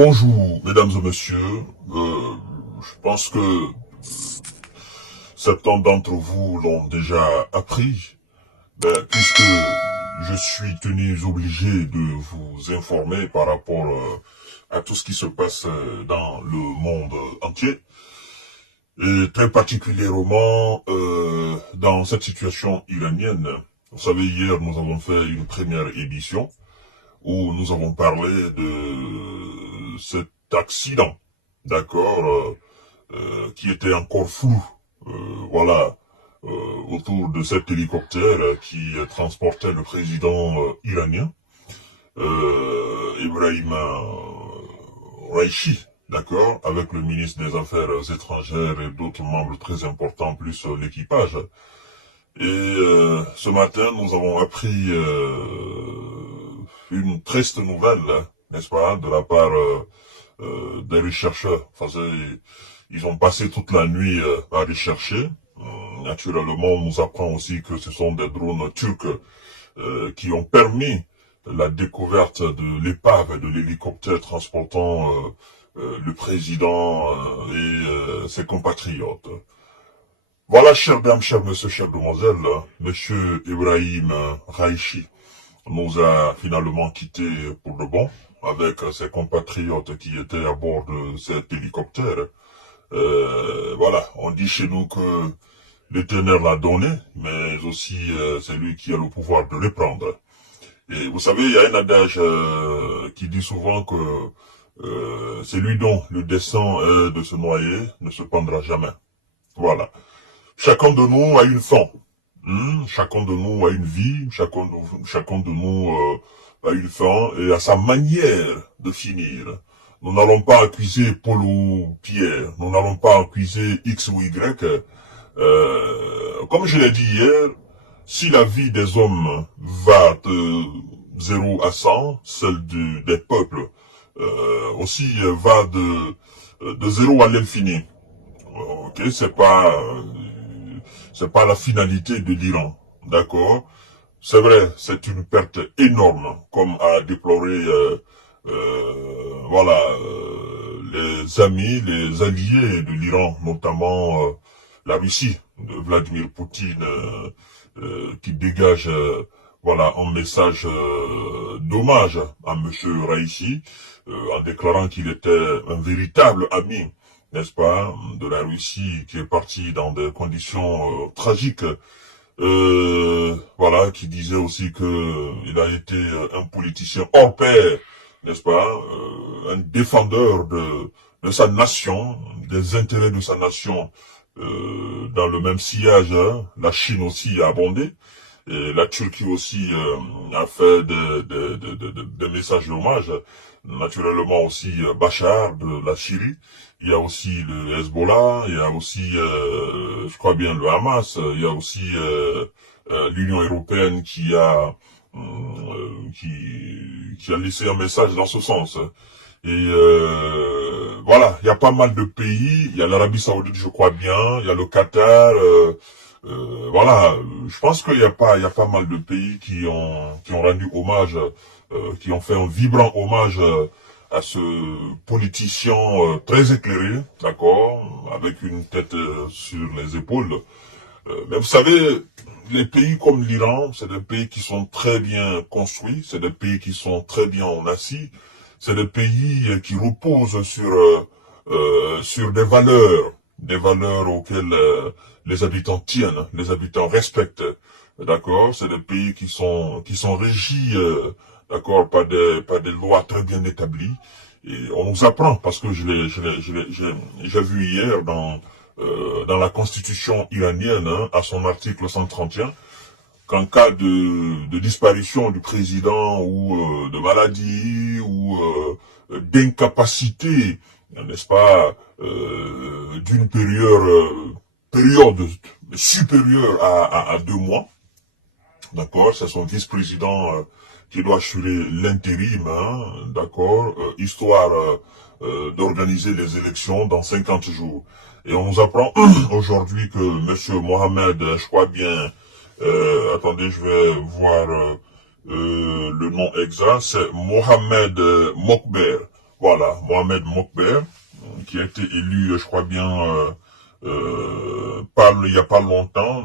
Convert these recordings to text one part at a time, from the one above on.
Bonjour, mesdames et messieurs. Je pense que certains d'entre vous l'ont déjà appris, puisque je suis obligé de vous informer par rapport à tout ce qui se passe dans le monde entier, et très particulièrement dans cette situation iranienne. Vous savez, hier, nous avons fait une première édition où nous avons parlé de cet accident, d'accord, qui était encore flou, voilà, autour de cet hélicoptère qui transportait le président iranien, Ibrahim Raisi, d'accord, avec le ministre des Affaires étrangères et d'autres membres très importants, plus l'équipage. Et ce matin, nous avons appris une triste nouvelle, n'est-ce pas, de la part des rechercheurs. Enfin, ils ont passé toute la nuit à rechercher. Naturellement, on nous apprend aussi que ce sont des drones turcs qui ont permis la découverte de l'épave de l'hélicoptère transportant le président et ses compatriotes. Voilà, chers dames, chers messieurs, chères demoiselles, monsieur Ibrahim Raisi nous a finalement quittés pour de bon, avec ses compatriotes qui étaient à bord de cet hélicoptère. Voilà, on dit chez nous que l'Éternel l'a donné, mais aussi c'est lui qui a le pouvoir de le prendre. Et vous savez, il y a un adage qui dit souvent que celui dont le dessein est de se noyer ne se pendra jamais. Voilà. Chacun de nous a une fin. Chacun de nous a une vie, chacun de nous a une fin et a sa manière de finir. Nous n'allons pas accuser Paul ou Pierre, nous n'allons pas accuser X ou Y. Comme je l'ai dit hier, si la vie des hommes va de 0 à 100, celle des peuples aussi va de 0 à l'infini. Ok, c'est pas la finalité de l'Iran, d'accord. C'est vrai, c'est une perte énorme, comme a déploré voilà les amis, les alliés de l'Iran, notamment la Russie de Vladimir Poutine, qui dégage voilà un message d'hommage à monsieur Raisi, en déclarant qu'il était un véritable ami, n'est-ce pas, de la Russie, qui est parti dans des conditions tragiques. Voilà, qui disait aussi que il a été un politicien hors pair, n'est-ce pas, un défendeur de sa nation, des intérêts de sa nation, dans le même sillage. La Chine aussi a abondé, et la Turquie aussi a fait des messages d'hommage. Naturellement aussi Bachar de la Syrie. Il y a aussi le Hezbollah, il y a aussi, je crois bien, le Hamas, il y a aussi l'Union européenne qui a laissé un message dans ce sens. Et voilà, il y a pas mal de pays, il y a l'Arabie Saoudite, je crois bien, il y a le Qatar, voilà, je pense qu'il y a pas mal de pays qui ont rendu hommage, qui ont fait un vibrant hommage à ce politicien très éclairé, d'accord, avec une tête sur les épaules. Mais vous savez, les pays comme l'Iran, c'est des pays qui sont très bien construits, c'est des pays qui sont très bien assis, c'est des pays qui reposent sur des valeurs auxquelles les habitants tiennent, les habitants respectent, d'accord. C'est des pays qui sont régis, d'accord, par des lois très bien établies. Et on nous apprend, parce que j'ai vu hier dans la constitution iranienne, à son article 131, qu'en cas de disparition du président ou de maladie ou d'incapacité, n'est-ce pas, d'une période supérieure à 2 mois, d'accord, c'est son vice-président qui doit assurer l'intérim, d'accord, histoire d'organiser les élections dans 50 jours. Et on nous apprend aujourd'hui que monsieur Mohamed, je crois bien, attendez, je vais voir le nom exact, c'est Mohamed Mokber. Voilà, Mohamed Mokber, qui a été élu, je crois bien, il y a pas longtemps,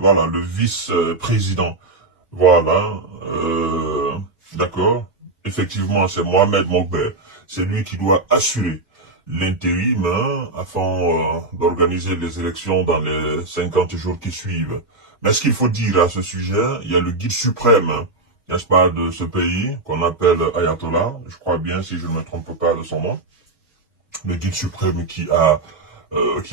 voilà, le vice-président. Voilà, d'accord. Effectivement, c'est Mohamed Mokber. C'est lui qui doit assurer l'intérim afin d'organiser les élections dans les 50 jours qui suivent. Mais ce qu'il faut dire à ce sujet, il y a le guide suprême, n'est-ce pas, de ce pays, qu'on appelle Ayatollah, je crois bien, si je ne me trompe pas de son nom, le guide suprême qui a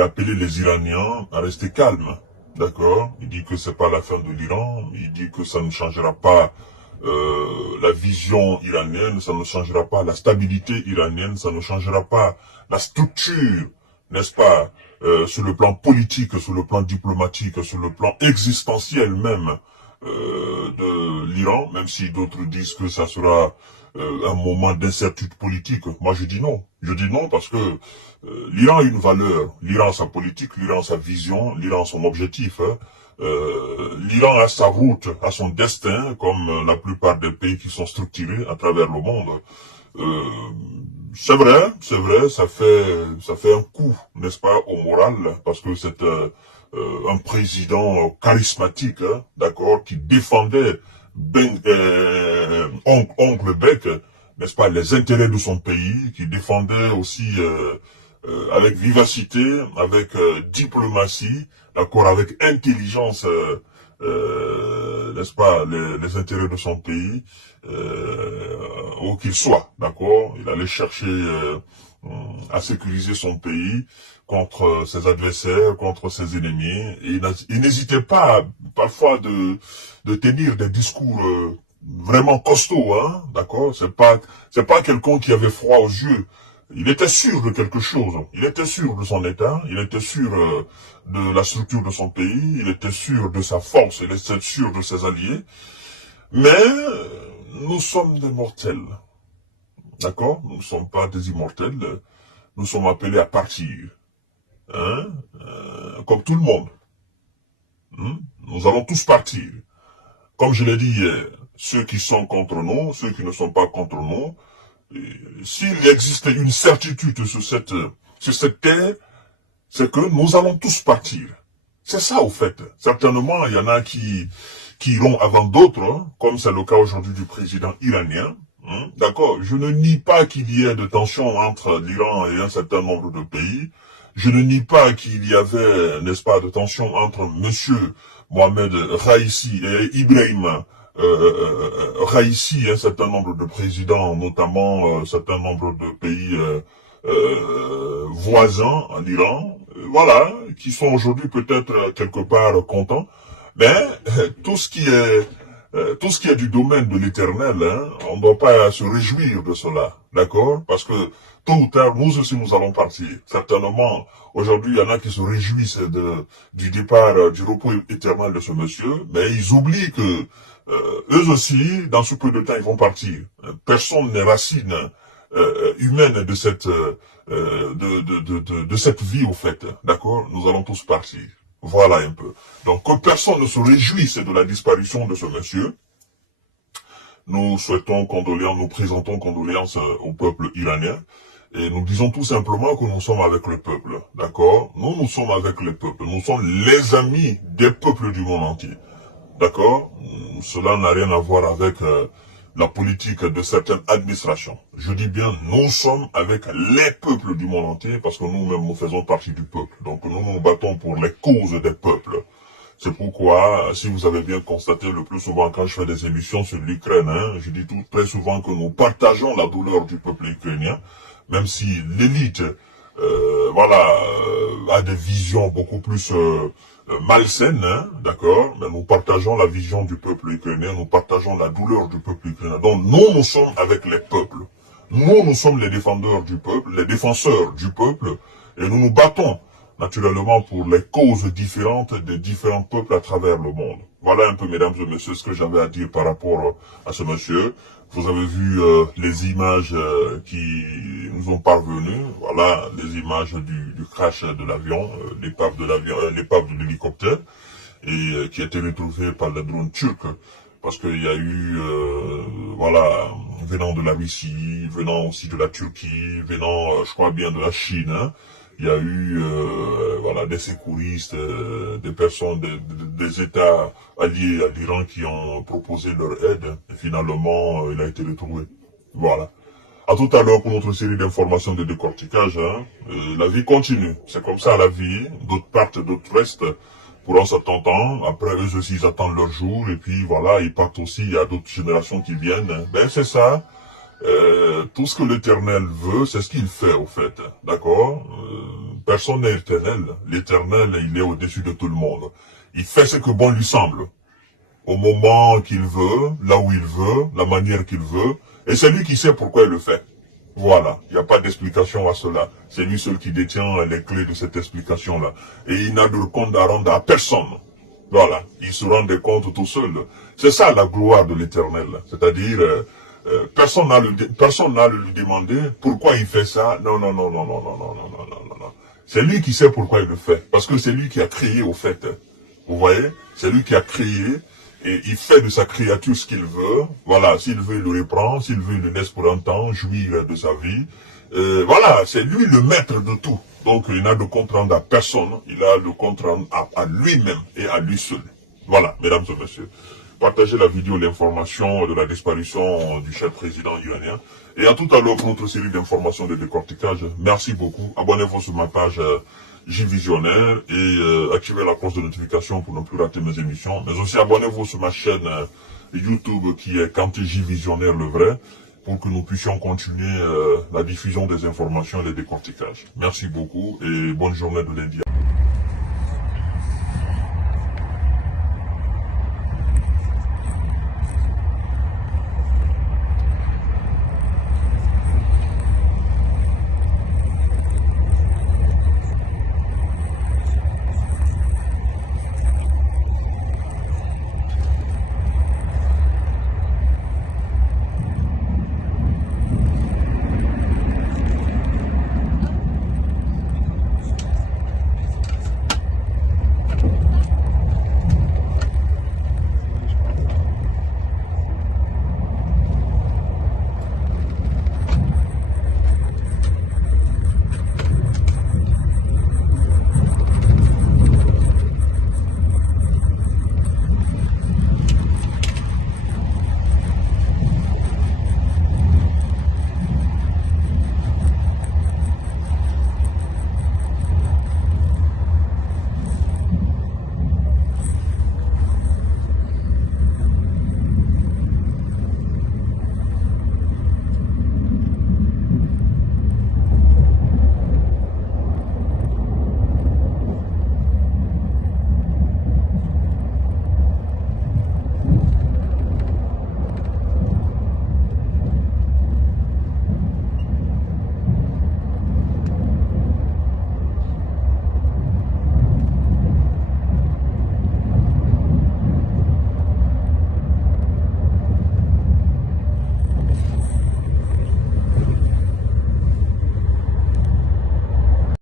appelé les Iraniens à rester calmes. D'accord? Il dit que c'est pas la fin de l'Iran, il dit que ça ne changera pas la vision iranienne, ça ne changera pas la stabilité iranienne, ça ne changera pas la structure, n'est-ce pas, sur le plan politique, sur le plan diplomatique, sur le plan existentiel même de l'Iran, même si d'autres disent que ça sera un moment d'incertitude politique. Moi je dis non. Je dis non parce que l'Iran a une valeur, l'Iran a sa politique, l'Iran a sa vision, l'Iran a son objectif. L'Iran a sa route, a son destin, comme la plupart des pays qui sont structurés à travers le monde. Euh, c'est vrai, ça fait un coup, n'est-ce pas, au moral, parce que c'est un président charismatique, hein, d'accord, qui défendait oncle Beck, n'est-ce pas, les intérêts de son pays, qui défendait aussi avec vivacité, avec diplomatie, d'accord, avec intelligence, n'est-ce pas, les intérêts de son pays, où qu'il soit, d'accord. Il allait chercher à sécuriser son pays contre ses adversaires, contre ses ennemis. Et il n'hésitait pas parfois de tenir des discours vraiment costauds, hein, d'accord. C'est pas quelqu'un qui avait froid aux yeux. Il était sûr de quelque chose. Il était sûr de son État. Il était sûr de la structure de son pays. Il était sûr de sa force. Il était sûr de ses alliés. Mais nous sommes des mortels. D'accord? Nous ne sommes pas des immortels. Nous sommes appelés à partir. Hein? Comme tout le monde. Nous allons tous partir. Comme je l'ai dit hier, ceux qui sont contre nous, ceux qui ne sont pas contre nous, s'il existait une certitude sur cette terre, c'est que nous allons tous partir. C'est ça au fait. Certainement, il y en a qui iront avant d'autres, hein, comme c'est le cas aujourd'hui du président iranien. Hein, d'accord. Je ne nie pas qu'il y ait de tensions entre l'Iran et un certain nombre de pays. Je ne nie pas qu'il y avait, n'est-ce pas, de tensions entre monsieur Mohamed Raïssi et Ibrahim Raïssi, un certain nombre de présidents, notamment un certain nombre de pays voisins en Iran, voilà, qui sont aujourd'hui peut-être quelque part contents, mais tout ce qui est du domaine de l'éternel, hein, on ne doit pas se réjouir de cela, d'accord? Parce que tôt ou tard, nous aussi nous allons partir. Certainement, aujourd'hui, il y en a qui se réjouissent du départ, du repos éternel de ce monsieur, mais ils oublient que eux aussi, dans ce peu de temps, ils vont partir. Personne n'est racine humaine de cette de cette vie, au fait. D'accord? Nous allons tous partir. Voilà un peu. Donc, que personne ne se réjouisse de la disparition de ce monsieur. Nous souhaitons condoléances, nous présentons condoléances au peuple iranien. Et nous disons tout simplement que nous sommes avec le peuple. D'accord? Nous sommes avec le peuple. Nous sommes les amis des peuples du monde entier. D'accord? Cela n'a rien à voir avec la politique de certaines administrations. Je dis bien, nous sommes avec les peuples du monde entier parce que nous-mêmes, nous faisons partie du peuple. Donc nous nous battons pour les causes des peuples. C'est pourquoi, si vous avez bien constaté le plus souvent quand je fais des émissions sur l'Ukraine, hein, je dis tout très souvent que nous partageons la douleur du peuple ukrainien, même si l'élite, a des visions beaucoup plus malsaine, hein, d'accord, mais nous partageons la vision du peuple ukrainien, nous partageons la douleur du peuple ukrainien. Donc nous sommes avec les peuples. Nous sommes les défendeurs du peuple, les défenseurs du peuple, et nous nous battons naturellement pour les causes différentes des différents peuples à travers le monde. Voilà un peu, mesdames et messieurs, ce que j'avais à dire par rapport à ce monsieur. Vous avez vu les images qui nous ont parvenues, voilà, les images du crash de l'avion, l'épave de l'hélicoptère, et qui a été retrouvée par les drones turcs parce qu'il y a eu, voilà, venant de la Russie, venant aussi de la Turquie, venant, je crois bien, de la Chine, hein. Il y a eu, voilà, des secouristes, des personnes, des États alliés à l'Iran qui ont proposé leur aide. Et finalement, il a été retrouvé. Voilà. À tout à l'heure pour notre série d'informations de décortiquage. Hein. La vie continue. C'est comme ça la vie. D'autres partent, d'autres restent pour un certain temps. Après, eux aussi, ils attendent leur jour. Et puis voilà, ils partent aussi. Il y a d'autres générations qui viennent. Ben c'est ça. Tout ce que l'Éternel veut, c'est ce qu'il fait au fait. D'accord. Personne n'est éternel. L'Éternel, il est au-dessus de tout le monde. Il fait ce que bon lui semble. Au moment qu'il veut, là où il veut, la manière qu'il veut. Et c'est lui qui sait pourquoi il le fait. Voilà, il n'y a pas d'explication à cela. C'est lui seul qui détient les clés de cette explication-là. Et il n'a de compte à rendre à personne. Voilà, il se rend des comptes tout seul. C'est ça la gloire de l'Éternel. C'est-à-dire, personne n'a le lui demander pourquoi il fait ça. Non, non, non, non, non, non, non, non, non, non, non. C'est lui qui sait pourquoi il le fait. Parce que c'est lui qui a créé au fait. Vous voyez, c'est lui qui a créé. Et il fait de sa créature ce qu'il veut. Voilà, s'il veut, il le reprend. S'il veut, il le laisse pour un temps, jouir de sa vie. Voilà, c'est lui le maître de tout. Donc, il n'a de compte rendre à personne. Il a le compte rendre à lui-même et à lui seul. Voilà, mesdames et messieurs. Partagez la vidéo, l'information de la disparition du chef président iranien. Et à tout à l'heure pour notre série d'informations de décortiquage. Merci beaucoup. Abonnez-vous sur ma page J-Visionnaire et activez la cloche de notification pour ne plus rater mes émissions. Mais aussi abonnez-vous sur ma chaîne YouTube qui est Kanté J-Visionnaire le vrai pour que nous puissions continuer la diffusion des informations et les décortiquages. Merci beaucoup et bonne journée de lundi.